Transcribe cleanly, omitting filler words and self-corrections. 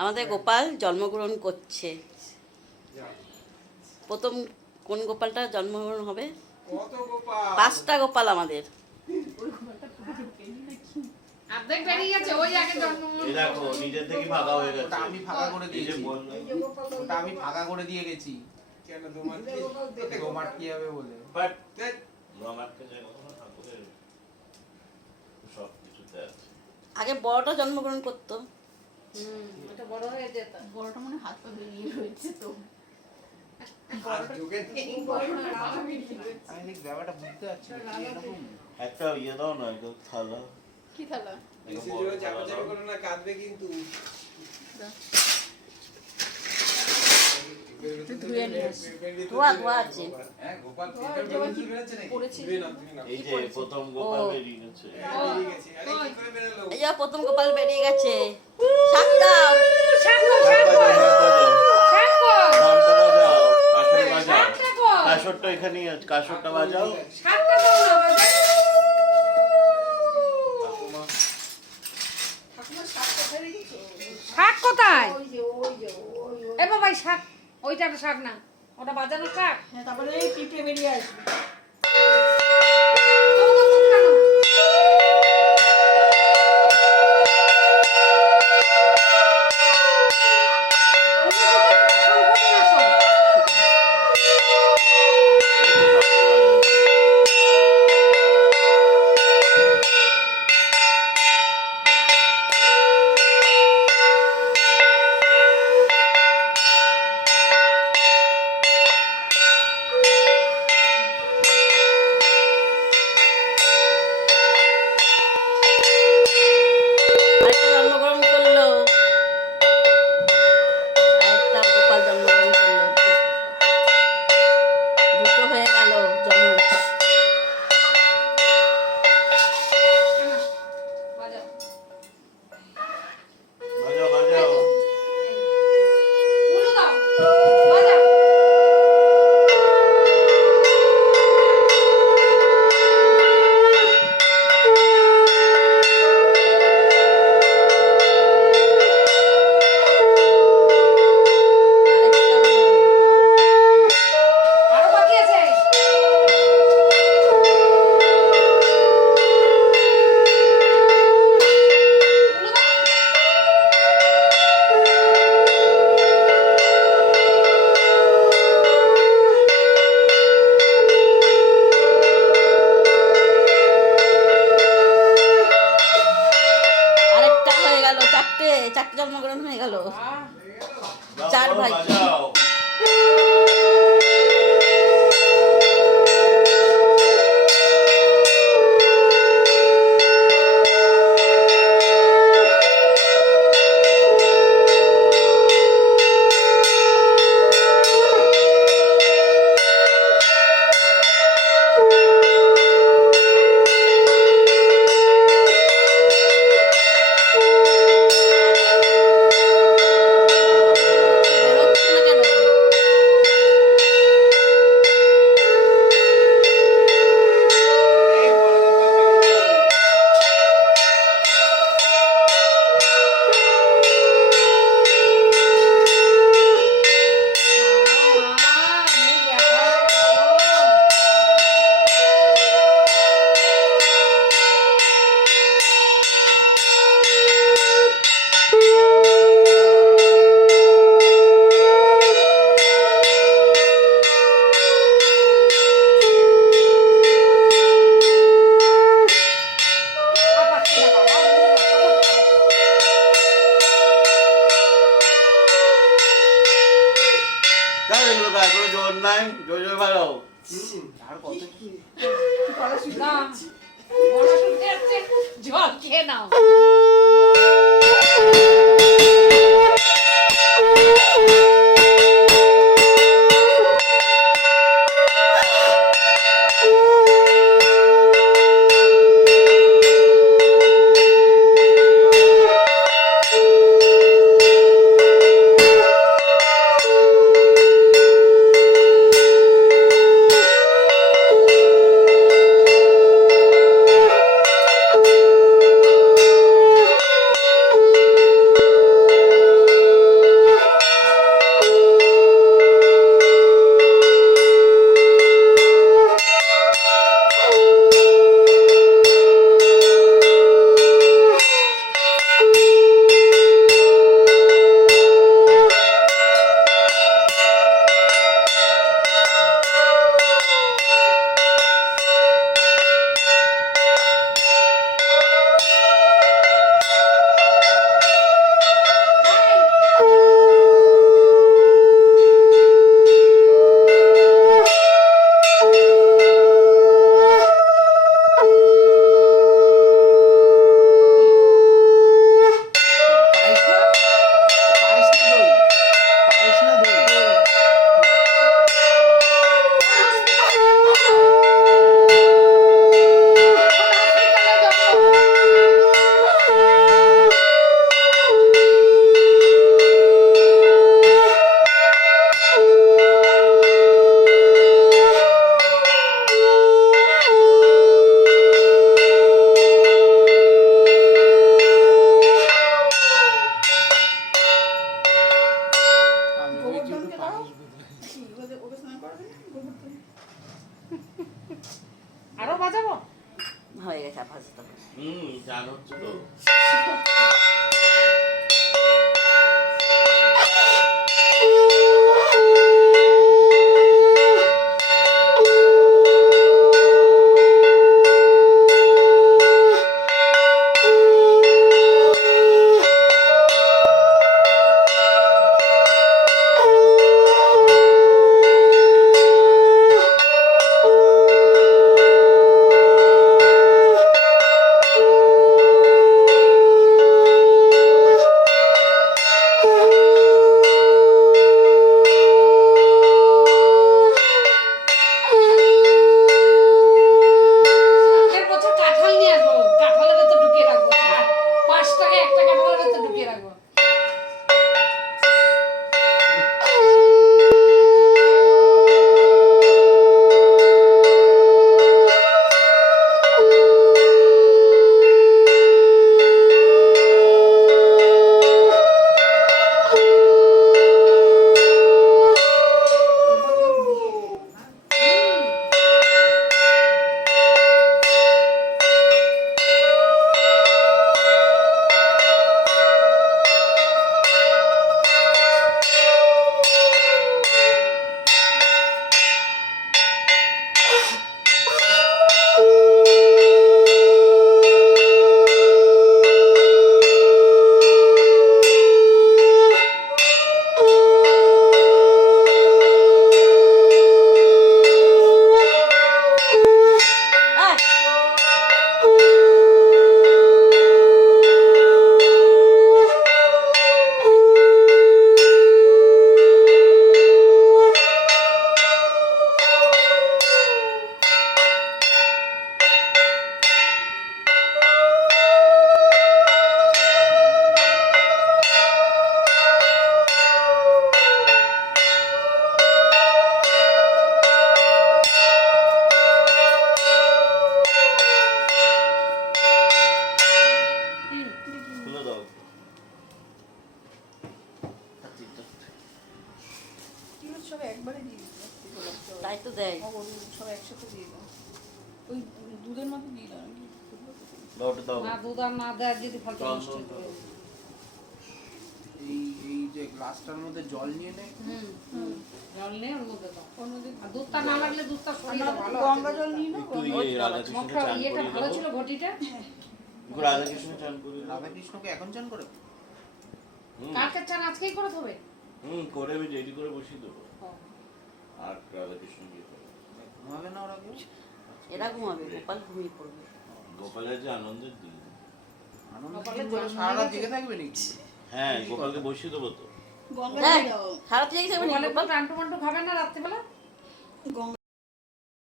আমাদের গোপাল জন্মগ্রহণ করছে। প্রথম কোন গোপালটা জন্মগ্রহণ হবে? 5টা গোপাল আমাদের। অর্ধেক বেরিয়ে গেছে, ওই আগে জন্মগ্রহণ। এই দেখো নিজের থেকে ভাগা হয়ে গেছে। আমি ফাঁকা করে দিয়েছি। ওটা আমি ফাঁকা করে দিয়ে গেছি। কেন তোমার তোমার কি হবে বলে। বাট আমাকে যে কখনো ঠাকুরের সব কিছুতে আছে। আগে বড়টা জন্মগ্রহণ করতো। এটা বড় হয়ে যেত। বড়টা মনে হাত পা বেরিয়ে রয়েছে তো। আমি ঠিক ব্যাপারটা বুঝতে পারছি না কি এরকম। একটা ইয়ে দাও না, একটা থালা। কি থালা? বেশি জোরে চাপাচাপি করো না, কাঁদবে কিন্তু। ধুয়ে নিয়ে আসি। ধোয়া আছে। হ্যাঁ, গোপাল পেপার বেরিয়ে বেরোচ্ছে নাকি? পড়েছি। ধুয়ে নাও, ধুয়ে নাও। এই যে প্রথম গোপাল বেরিয়ে গেছে। বেরিয়ে গেছে। আরে কি করে বেরোলো? এই যে প্রথম গোপাল বেরিয়ে গেছে। শাক দাও। কাসরটা এখানেই আছে, কাসরটা বাজাও। শাক কোথায়? এ বাবা, শাক ওইটা শাক না, ওটা বাজানো শাক। হ্যাঁ, তারপরে এই পিঁপড়ে বেরিয়ে আসবে। আরেকটা জন্মগ্রহণ করলো। আরেকটা গোপাল জন্মগ্রহণ করলো। দুটো হয়ে গেল জন্ম। বাজাও। বাজাও বাজাও। উলু দাও, বাজাও। আরেকটা হলো। আরো বাকি আছে। উলু দাও। আরেকটা হয়ে গেল। চারটে জন্মগ্রহণ হয়ে গেল। চার ভাই। বাজাও। বেরোচ্ছে না কেন? এই বড় গোপাল বেরিয়ে গেল। তাই এগুলো গায়ে কোনো জোর নাই, জোর জোর ভালো। আর কত কি জল খেয়ে নাও। বাজাও গান হচ্ছে তো সামনের বছর কাঁঠাল নিয়ে আসবো, কাঁঠালের ভেতর ঢুকিয়ে রাখবো, 5 টাকায় একটা কাঁঠালের ভেতর ঢুকিয়ে রাখবো। আয়। খুলে দাও এগুলো সব একবারে দিয়ে দিতে গোলাপ জল তাই তো দেয়। সব একসাথে দিয়ে দাও ওই দুধের মতো দিয়ে দাও নাকি দাও ওটা দাও না দুধ আর না দেয় যদি ফালতু নষ্ট চন্দন হয়ে দাও। যায়। এই যে গ্লাসটার মধ্যে জল নিয়ে নে। জল নেই ওর মধ্যে দাও। ওর মধ্যে আর দুধটা না লাগলে দুধটা সরিয়ে দাও, ভালো গঙ্গা আছে। জল নিয়ে নাও একটু ইয়ে রাধাকৃষ্ণকে মগটা চান ইয়েটা করিয়ে ভালো দাও ছিল ঘটিটা। একটু রাধাকৃষ্ণ চান করিয়ে দাও রাধাকৃষ্ণকে এখন চান করে? হুম, কালকে চান আজকেই করে দেবে। করে আমি রেডি করে বসিয়ে দেবো আর রাধাকৃষ্ণ গিয়ে করবো ঘুমাবে না ওরা কেউ? এরা ঘুমাবে, গোপাল ঘুমিয়ে পড়বে। গোপালের যে আনন্দের দিন আনন্দ সকালে করে জল সারা রাত নিয়ে জেগে থাকবে নাকি? হ্যাঁ গোপালকে বসিয়ে দেবো তো গঙ্গা দেখ, দিয়ে দাও সারা থেকে যাবে বলে গোপাল। টান্টু মান্টু খাবে না রাত্রিবেলা। গঙ্গা